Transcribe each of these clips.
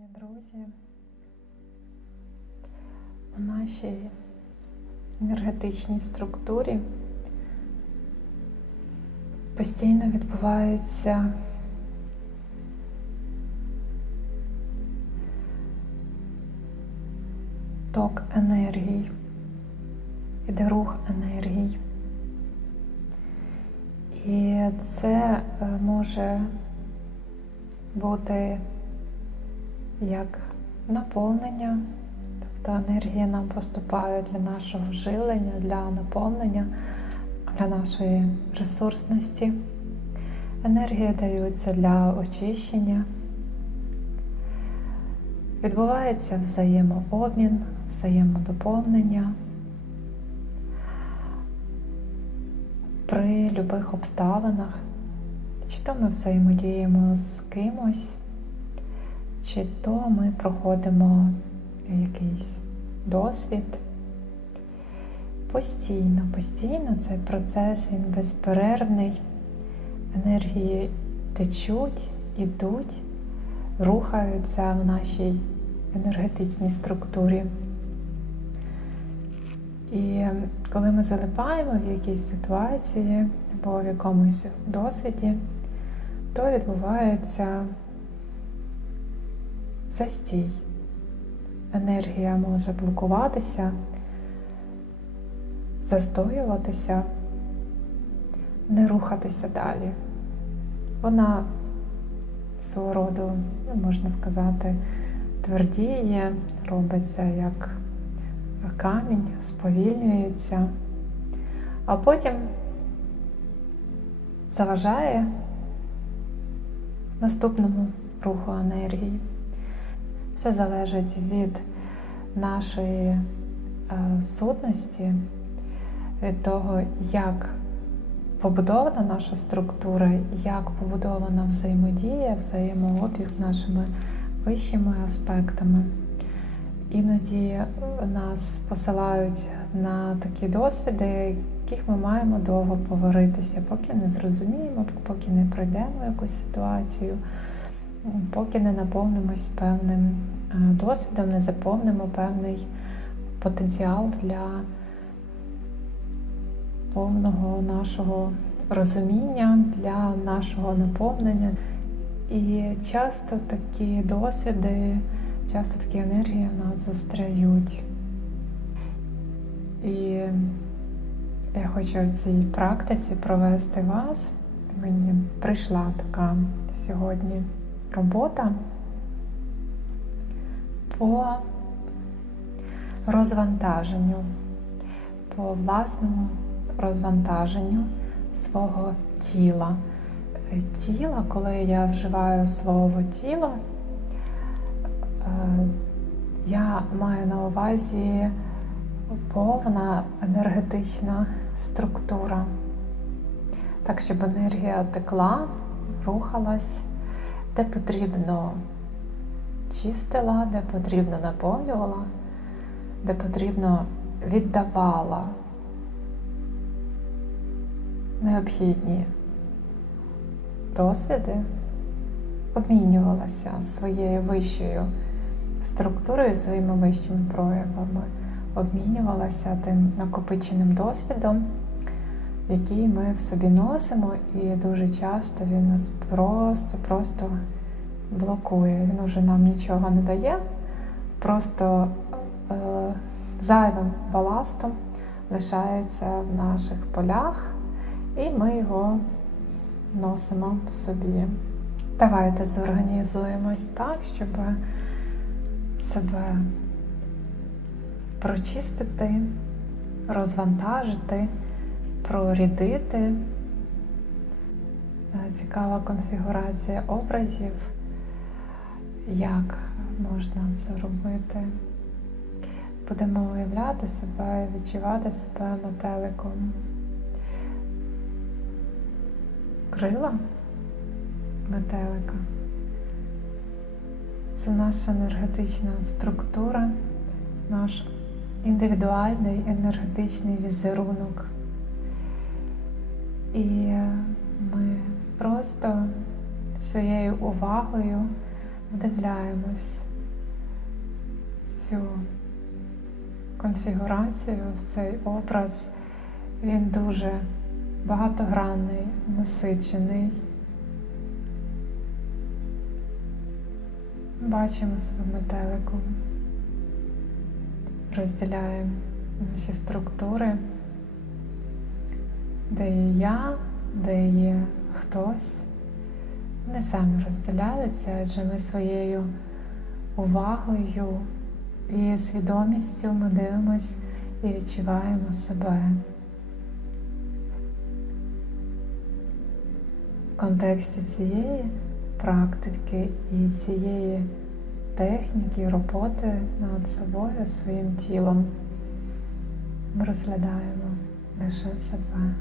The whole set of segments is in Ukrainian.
Дорогі друзі, у нашій енергетичній структурі постійно відбувається ток енергій, іде рух енергій. І це е, може бути як наповнення, тобто енергія нам поступає для нашого жилення, для наповнення, для нашої ресурсності. Енергія дається для очищення. Відбувається взаємообмін, взаємодоповнення. При будь-яких обставинах, чи то ми взаємодіємо з кимось, чи то ми проходимо якийсь досвід. Постійно, постійно цей процес він безперервний, енергії течуть, ідуть, рухаються в нашій енергетичній структурі. І коли ми залипаємо в якійсь ситуації або в якомусь досвіді, то відбувається застій. Енергія може блокуватися, застоюватися, не рухатися далі. Вона свого роду, можна сказати, твердіє, робиться як камінь, сповільнюється, а потім заважає наступному руху енергії. Все залежить від нашої е, сутності, від того, як побудована наша структура, як побудована взаємодія, взаємообіг з нашими вищими аспектами. Іноді нас посилають на такі досвіди, яких ми маємо довго поваритися, поки не зрозуміємо, поки не пройдемо якусь ситуацію поки не наповнимось певним е, досвідом, не заповнимо певний потенціал для повного нашого розуміння, для нашого наповнення. І часто такі досвіди, часто такі енергії в нас застряють. І я хочу в цій практиці провести вас. Мені прийшла така сьогодні робота по розвантаженню, по власному розвантаженню свого тіла. Тіла, коли я вживаю слово тіло, е, я маю на увазі повна енергетична структура, так, щоб енергія текла, рухалась де потрібно чистила, де потрібно наповнювала, де потрібно віддавала необхідні досвіди, обмінювалася своєю вищою структурою, своїми вищими проявами, обмінювалася тим накопиченим досвідом який ми в собі носимо, і дуже часто він нас просто-просто блокує. Він вже нам нічого не дає, просто е, зайвим баластом лишається в наших полях, і ми його носимо в собі. Давайте зорганізуємось так, щоб себе прочистити, розвантажити прорідити. Е, цікава конфігурація образів, як можна це робити. Будемо уявляти себе, відчувати себе метеликом. Крила метелика. Це наша енергетична структура, наш індивідуальний енергетичний візерунок. І ми просто своєю увагою вдивляємось цю конфігурацію, в цей образ. Він дуже багатогранний, насичений. Бачимо себе метеликом, розділяємо наші структури, де є я, де є хтось. Вони самі розділяються, адже ми своєю увагою і свідомістю ми дивимось і відчуваємо себе. В контексті цієї практики і цієї техніки роботи над собою, своїм тілом ми розглядаємо лише себе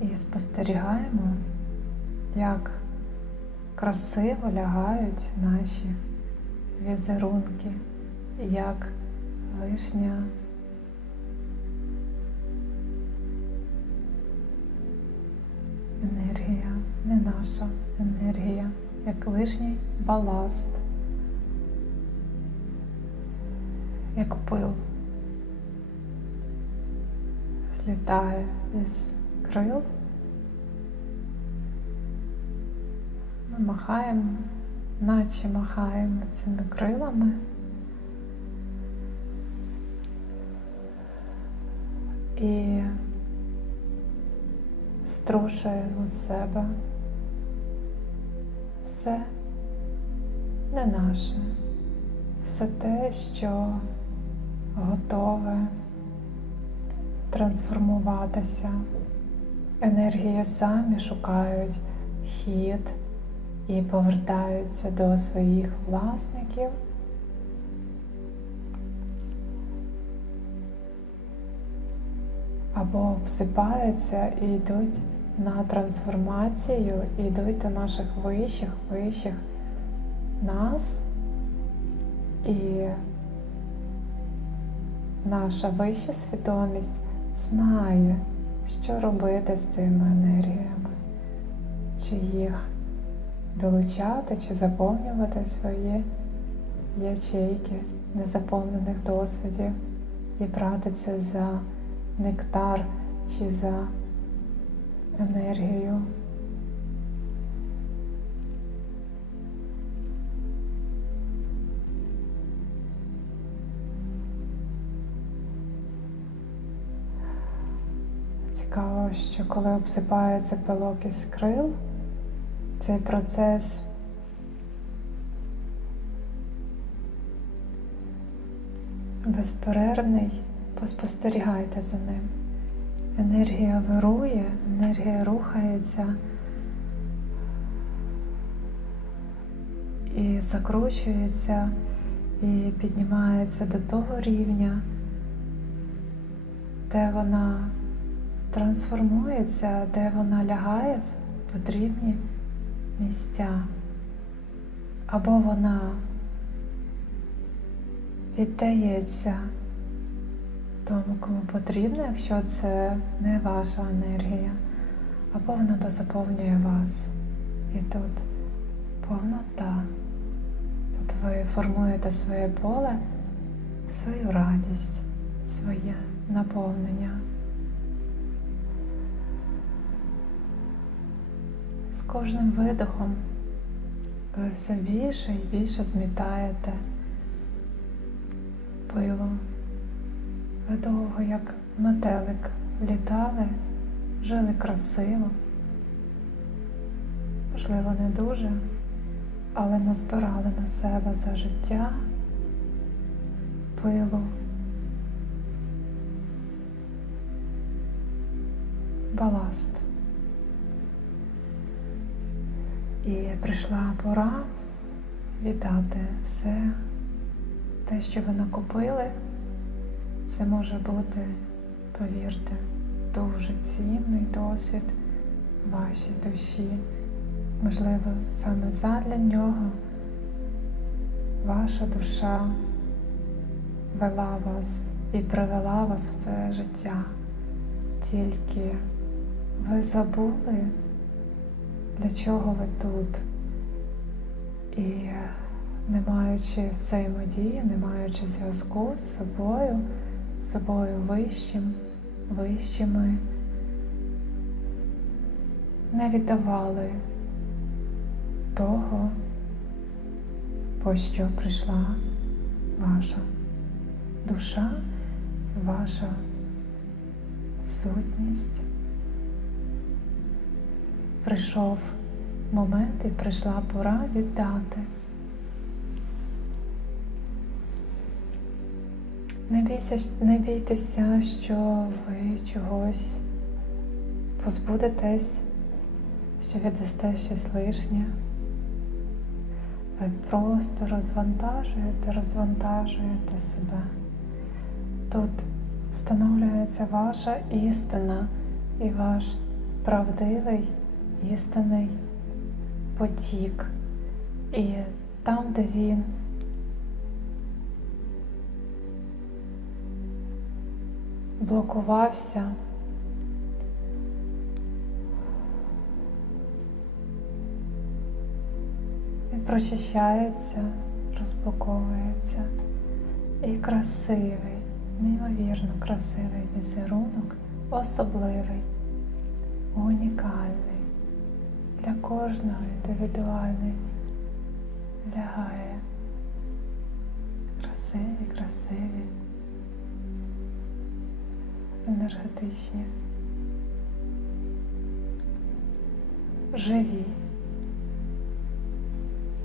і спостерігаємо, як красиво лягають наші візерунки, як лишня енергія, не наша енергія, як лишній баласт, як пил злітає із крил. Ми махаємо, наче махаємо цими крилами. І струшуємо себе все не наше, все те, що готове трансформуватися. Енергії самі шукають хід і повертаються до своїх власників. Або всипаються і йдуть на трансформацію, і йдуть до наших вищих, вищих нас. І наша вища свідомість знає, що робити з цими енергіями, чи їх долучати, чи заповнювати свої ячейки незаповнених досвідів і брати за нектар чи за енергію. Цікаво, що коли обсипається пилок із крил, цей процес безперервний, поспостерігайте за ним. Енергія вирує, енергія рухається і закручується, і піднімається до того рівня, де вона трансформується, де вона лягає в потрібні місця, або вона віддається тому, кому потрібно, якщо це не ваша енергія, або вона дозаповнює вас. І тут повнота. Тут ви формуєте своє поле, свою радість, своє наповнення. Кожним видохом ви все більше і більше змітаєте пило. Ви довго, як метелик, літали, жили красиво, можливо, не дуже, але назбирали на себе за життя пилу, баласт. І прийшла пора віддати все те, що ви накопили. Це може бути, повірте, дуже цінний досвід вашій душі. Можливо, саме задля нього ваша душа вела вас і привела вас в це життя. Тільки ви забули, для чого ви тут. І не маючи взаємодії, не маючи зв'язку з собою, з собою вищим, вищими, не віддавали того, по що прийшла ваша душа, ваша сутність. Прийшов момент і прийшла пора віддати. Не бійтеся, не бійтеся, що ви чогось позбудетесь, що віддасте щось лишнє. Ви просто розвантажуєте, розвантажуєте себе. Тут встановлюється ваша істина і ваш правдивий істинний потік. І там, де він блокувався, він прочищається, розблоковується і красивий, неймовірно красивий візерунок, особливий, унікальний, для кожного індивідуальний лягає. Красиві, красиві, енергетичні, живі.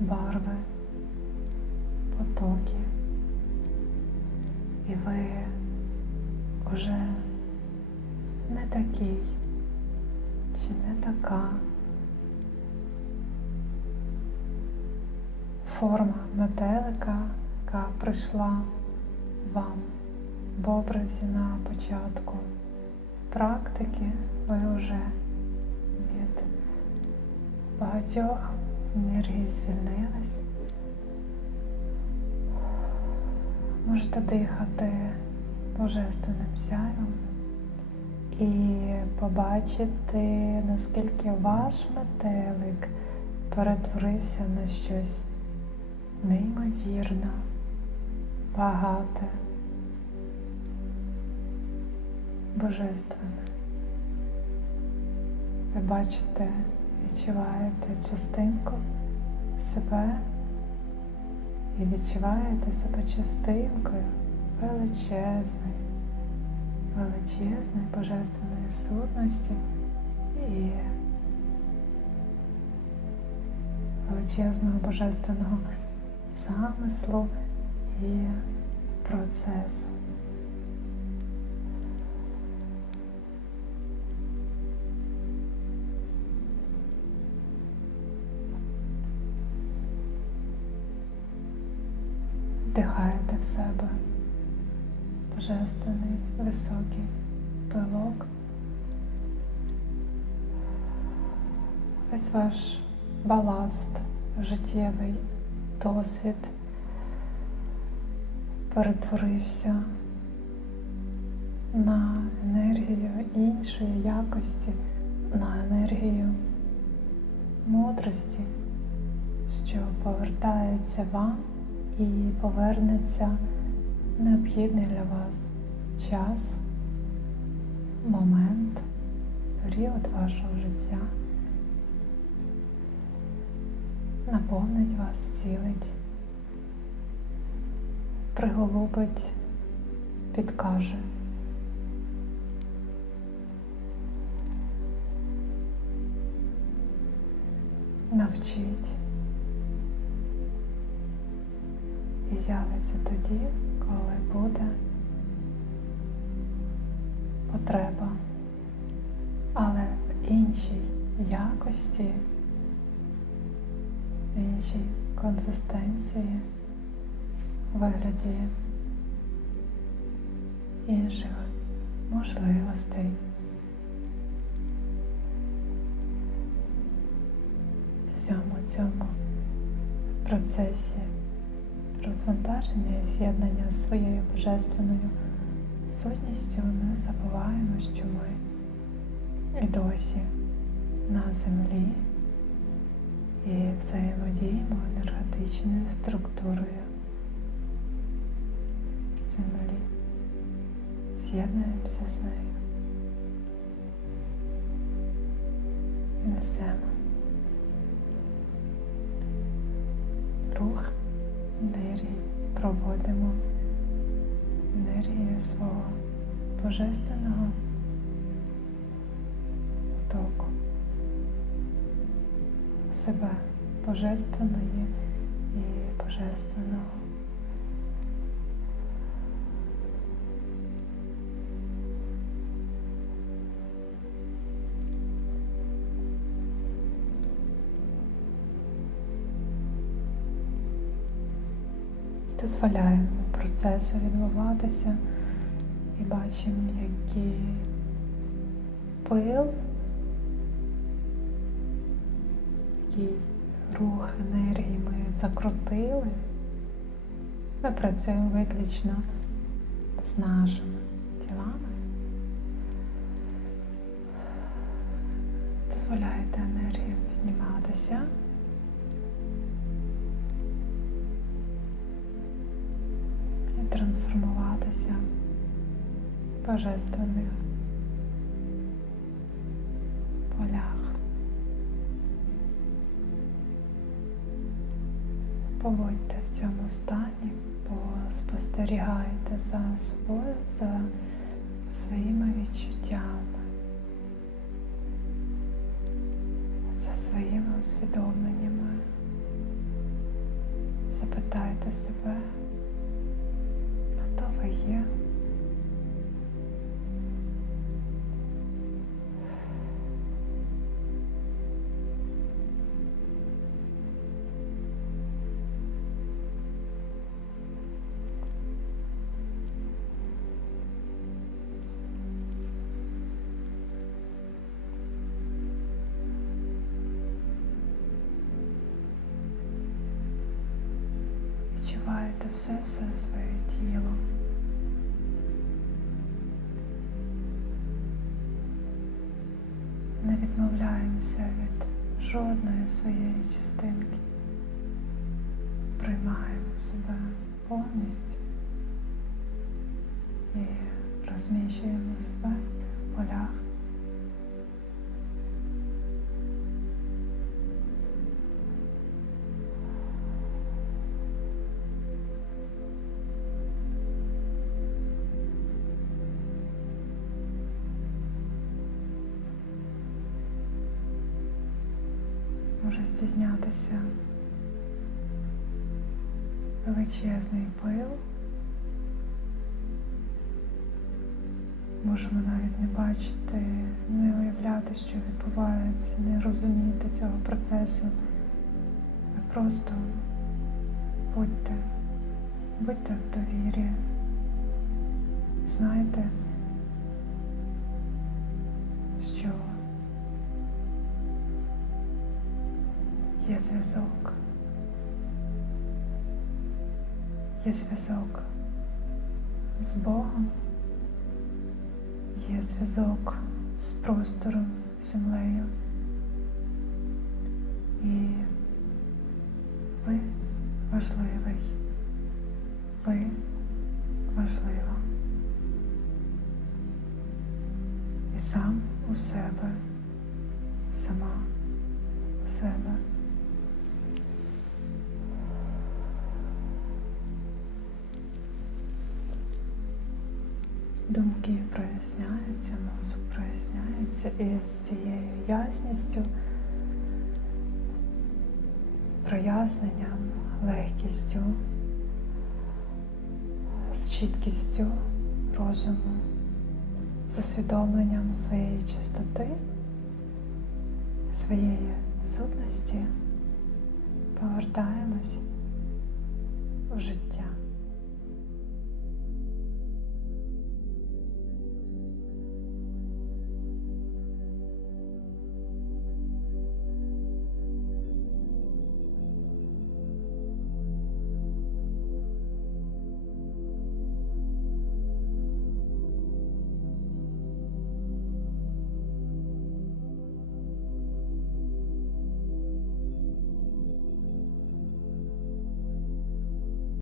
Барви, потоки. І ви вже не такий чи не така форма метелика, яка прийшла вам в образі на початку практики, ви вже від багатьох енергії звільнились. Можете дихати божественним сяйвом і побачити, наскільки ваш метелик перетворився на щось неймовірно, багате, божественне. Ви бачите, відчуваєте частинку себе і відчуваєте себе частинкою величезної, величезної божественної сутності і величезного божественного замислу і процесу. Вдихаєте в себе божественний високий пилок. Весь ваш баласт життєвий досвід перетворився на енергію іншої якості, на енергію мудрості, що повертається вам і повернеться необхідний для вас час, момент, період вашого життя. Наповнить вас, цілить, приголубить, підкаже. Навчить. І з'явиться тоді, коли буде потреба, але в іншій якості, в іншій консистенції, в вигляді інших можливостей. Всьому цьому процесі розвантаження і з'єднання з своєю божественною сутністю не забуваємо, що ми і досі на землі і взаємодіємо енергетично енергетичною структурою землі. З'єднуємося з нею. Несемо рух енергії, проводимо енергію свого божественного себе божественної і божественного. Дозволяємо процесу відбуватися і бачимо, який пил, рух енергії ми закрутили. Ми працюємо виключно з нашими тілами. Дозволяєте енергію підніматися. І трансформуватися в божественних Поводьте в цьому стані, спостерігайте за собою, за своїми відчуттями, за своїми усвідомленнями. Запитайте себе, Відчуваєте все все своє тіло. Не відмовляємося від жодної своєї частинки. Приймаємо себе повністю і розміщуємо себе в полях. Може здійснятися величезний пил. Можемо навіть не бачити, не уявляти, що відбувається, не розуміти цього процесу. Ви просто будьте, будьте в довірі. Знайте, що є зв'язок. Є зв'язок з Богом, є зв'язок з простором, землею. І ви важливий, ви важлива. І сам у себе, сама у себе. Думки проясняються, мозок проясняється і з цією ясністю, проясненням, легкістю, з чіткістю розуму, з усвідомленням своєї чистоти, своєї сутності повертаємось в життя.